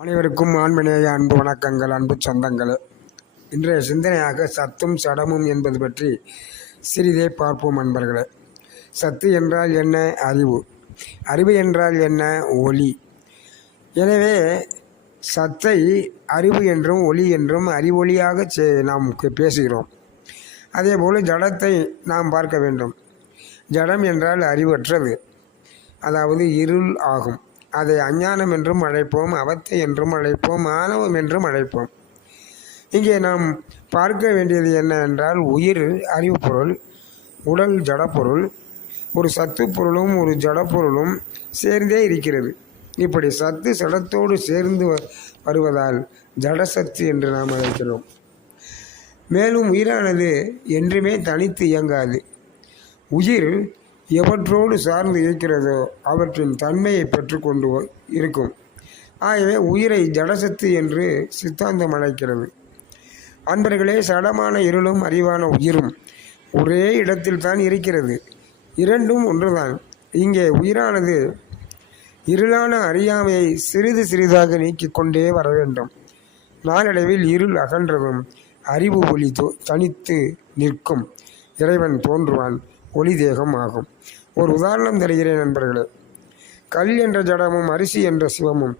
அனைவருக்கும் ஆன்மநேய அன்பு வணக்கங்கள். அன்பு சொந்தங்களே, இன்றைய சிந்தனையாக சத்தும் சடமும் என்பது பற்றி சிறிதே பார்ப்போம் அன்பர்களே. சத்து என்றால் என்ன? அறிவு. அறிவு என்றால் என்ன? ஒளி. எனவே சத்தை அறிவு என்றும் ஒளி என்றும் அறிவொளியாக நாம் பேசுகிறோம். அதேபோல் ஜடத்தை நாம் பார்க்க வேண்டும். ஜடம் என்றால் அறிவற்றது, அதாவது இருள் ஆகும். அதை அஞ்ஞானம் என்றும் அழைப்போம், அவத்தை என்றும் அழைப்போம், ஆணவம் என்றும் அழைப்போம். இங்கே நாம் பார்க்க வேண்டியது என்ன என்றால், உயிர் அறிவு பொருள், உடல் ஜடப்பொருள். ஒரு சத்து பொருளும் ஒரு ஜடப்பொருளும் சேர்ந்தே இருக்கிறது. இப்படி சத்து சடத்தோடு சேர்ந்து வருவதால் ஜடசத்து என்று நாம் அழைக்கிறோம். மேலும் உயிரானது என்றுமே தனித்து இயங்காது. உயிர் எவற்றோடு சார்ந்து இருக்கிறதோ அவற்றின் தன்மையை பெற்றுக்கொண்டு இருக்கும். ஆகவே உயிரை ஜடசத்து என்று சித்தாந்தம் அழைக்கிறது. அன்பர்களே, சடமான இருளும் அறிவான உயிரும் ஒரே இடத்தில் தான் இருக்கிறது. இரண்டும் ஒன்றுதான். இங்கே உயிரானது இருளான அறியாமையை சிறிது சிறிதாக நீக்கிக் கொண்டே வர வேண்டும். நாளடைவில் இருள் அகன்றதும் அறிவு ஒளி தனித்து நிற்கும். இறைவன் தோன்றுவான், ஒளி தேகம் ஆகும். ஒரு உதாரணம் தருகிறேன் நண்பர்களே. கல் என்ற ஜடமும் அரிசி என்ற சிவமும்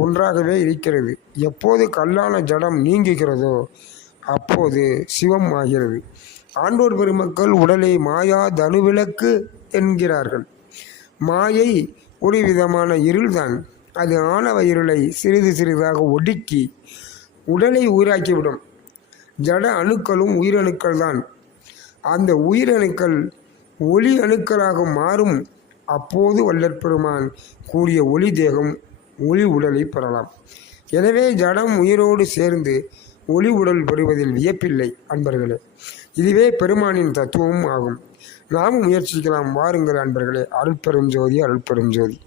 ஒன்றாகவே இருக்கிறது. எப்போது கல்லான ஜடம் நீங்குகிறதோ அப்போது சிவம் ஆகிறது. ஆண்டோர் பெருமக்கள் உடலை மாயா தனுவிளக்கு என்கிறார்கள். மாயை ஒரு விதமான இருள்தான். அது ஆணவ இருளை சிறிது சிறிதாக ஒடுக்கி உடலை உயிராக்கிவிடும். ஜட அணுக்களும் உயிரணுக்கள் தான். அந்த உயிரணுக்கள் ஒளி அணுக்களாக மாறும். அப்போது வல்லற்பெருமான் கூறிய ஒளி தேகம் ஒளி உடலை பெறலாம். எனவே ஜடம் உயிரோடு சேர்ந்து ஒளி உடல் பெறுவதில் வியப்பில்லை அன்பர்களே. இதுவே பெருமானின் தத்துவமும் ஆகும். நாமும் முயற்சிக்கலாம். வாருங்கள் அன்பர்களே. அருட்பெருஞ்சோதி, அருட்பெருஞ்சோதி.